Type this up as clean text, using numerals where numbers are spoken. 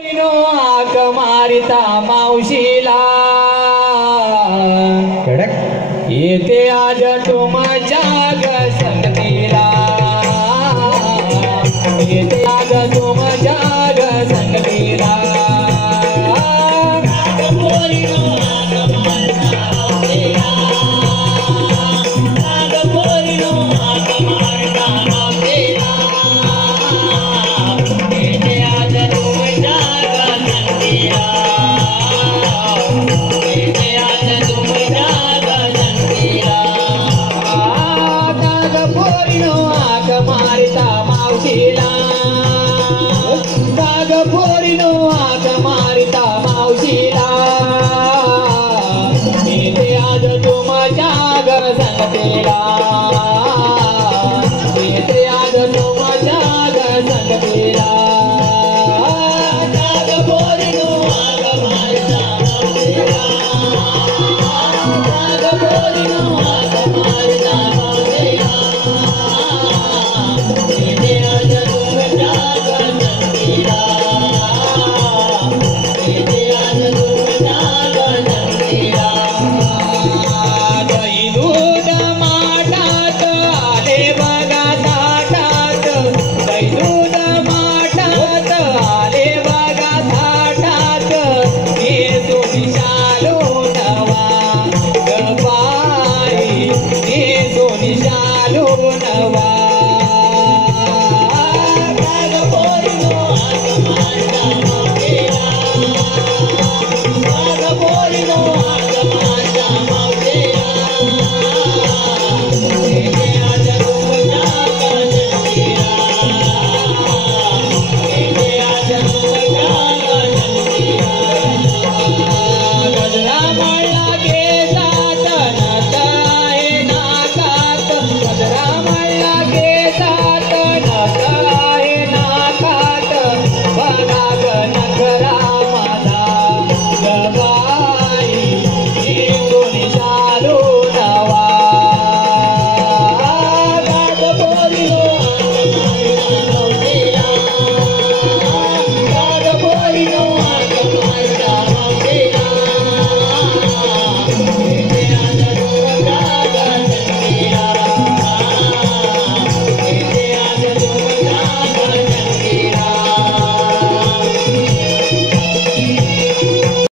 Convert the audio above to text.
आक मारिता मावशीला कडक येते आज तुमच्या संगतीला येते आज तुमच्या संगतीला मारिता मावशीला दाग पोरीनो आक मारिता मावशीला येते आज तुमच्या संगतीला येते आज तुमच्या संगतीला दाग